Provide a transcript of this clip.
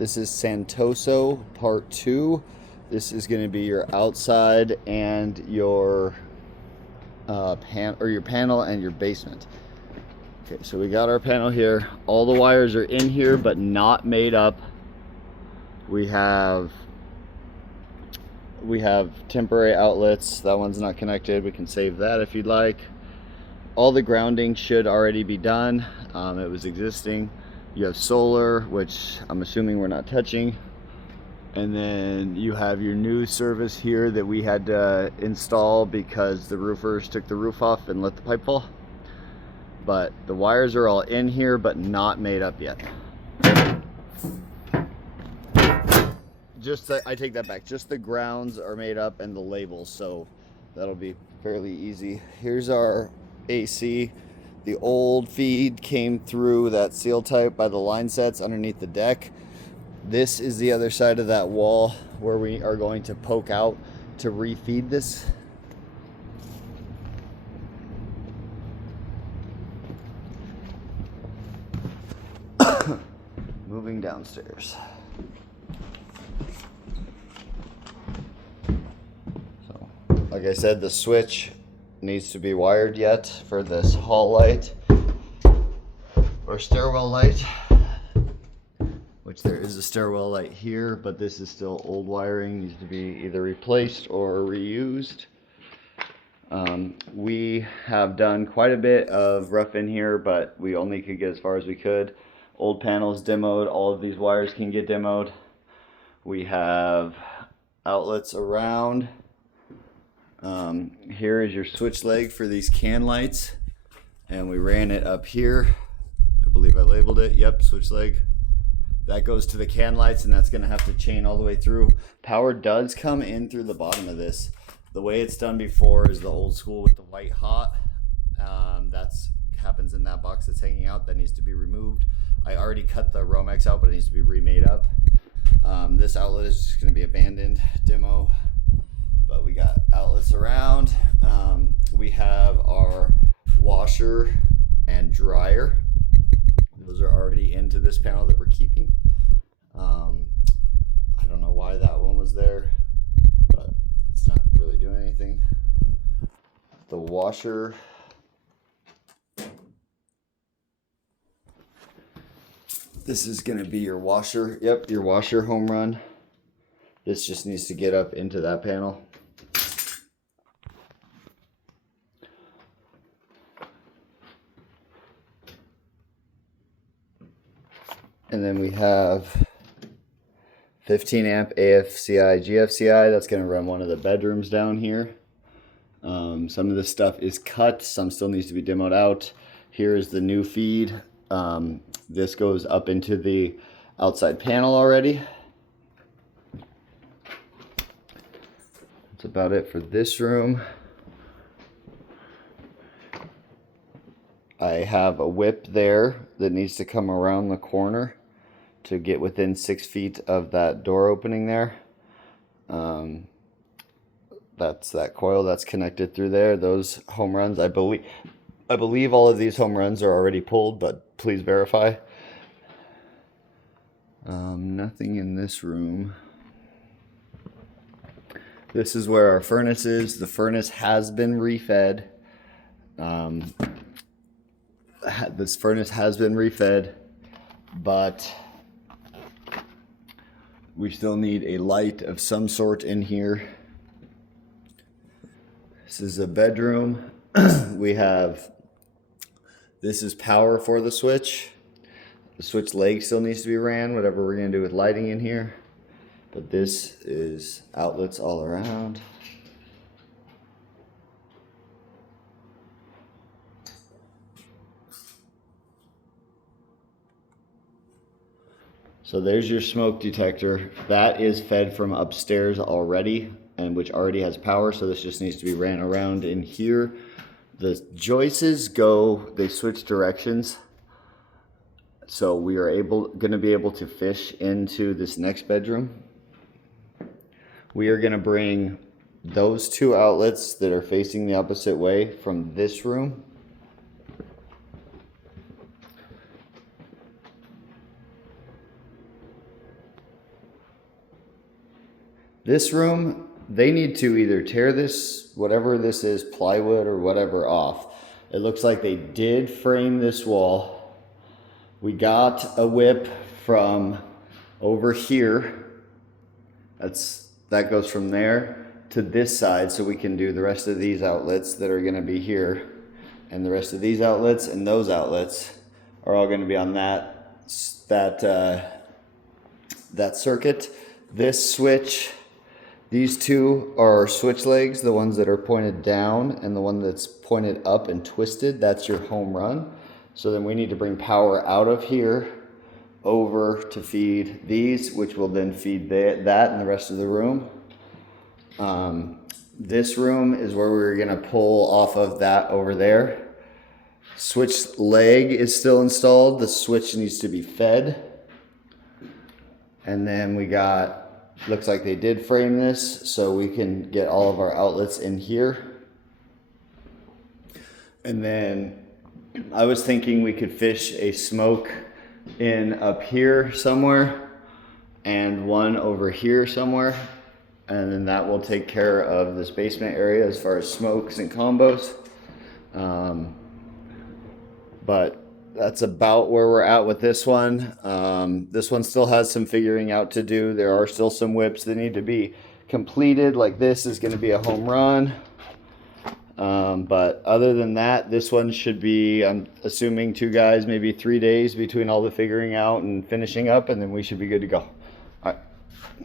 This is Santoso Part 2. This is going to be your outside and your your panel and your basement. Okay, so we got our panel here. All the wires are in here but not made up. We have temporary outlets. That one's not connected. We can save that if you'd like. All the grounding should already be done. It was existing. You have solar, which I'm assuming we're not touching. And then you have your new service here that we had to install because the roofers took the roof off and let the pipe fall. But the wires are all in here but not made up yet. I take that back. Just the grounds are made up and the labels, so that'll be fairly easy. Here's our AC. The old feed came through that seal type by the line sets underneath the deck. This is the other side of that wall where we are going to poke out to refeed this. Moving downstairs. So, like I said, the switch needs to be wired yet for this hall light or stairwell light, which there is a stairwell light here, but this is still old wiring, needs to be either replaced or reused. We have done quite a bit of rough in here, but we only could get as far as we could. Old panels demoed, all of these wires can get demoed. We have outlets around. Here is your switch leg for these can lights, and we ran it up here. I believe I labeled it. Yep, switch leg. That goes to the can lights, and that's going to have to chain all the way through. Power does come in through the bottom of this. The way it's done before is the old school with the white hot. That's happens in that box that's hanging out. That needs to be removed. I already cut the Romex out, but it needs to be remade up. This outlet is just going to be abandoned demo. But we got outlets around. We have our washer and dryer. Those are already into this panel that we're keeping. I don't know why that one was there, but it's not really doing anything. The washer. This is going to be your washer. Yep, your washer home run. This just needs to get up into that panel. And then we have 15 amp AFCI, GFCI. That's going to run one of the bedrooms down here. Some of this stuff is cut. Some still needs to be demoed out. Here is the new feed. This goes up into the outside panel already. That's about it for this room. I have a whip there that needs to come around the corner to get within 6 feet of that door opening there. That's that coil that's connected through there. Those home runs, I believe all of these home runs are already pulled, but please verify. Nothing in this room. This is where our furnace is. The furnace has been refed. This furnace has been refed, but we still need a light of some sort in here. This is a bedroom. This is power for the switch. The switch leg still needs to be ran, whatever we're going to do with lighting in here. But this is outlets all around. So there's your smoke detector. That is fed from upstairs already, and which already has power, so this just needs to be ran around in here. The joists they switch directions. So we are going to be able to fish into this next bedroom. We are going to bring those two outlets that are facing the opposite way from this room This room, they need to either tear this, whatever this is, plywood or whatever, off. It looks like they did frame this wall. We got a whip from over here. That goes from there to this side, so we can do the rest of these outlets that are gonna be here. And the rest of these outlets and those outlets are all gonna be on that circuit. This switch, these two are switch legs, the ones that are pointed down, and the one that's pointed up and twisted, that's your home run. So then we need to bring power out of here over to feed these, which will then feed that and the rest of the room. This room is where we're gonna pull off of that over there. Switch leg is still installed. The switch needs to be fed. And then we got, looks like they did frame this, so we can get all of our outlets in here. And then I was thinking we could fish a smoke in up here somewhere and one over here somewhere. And then that will take care of this basement area as far as smokes and combos. But that's about where we're at with this one. This one still has some figuring out to do. There are still some whips that need to be completed. Like this is going to be a home run. But other than that, this one should be, I'm assuming 2 guys, maybe 3 days between all the figuring out and finishing up, and then we should be good to go.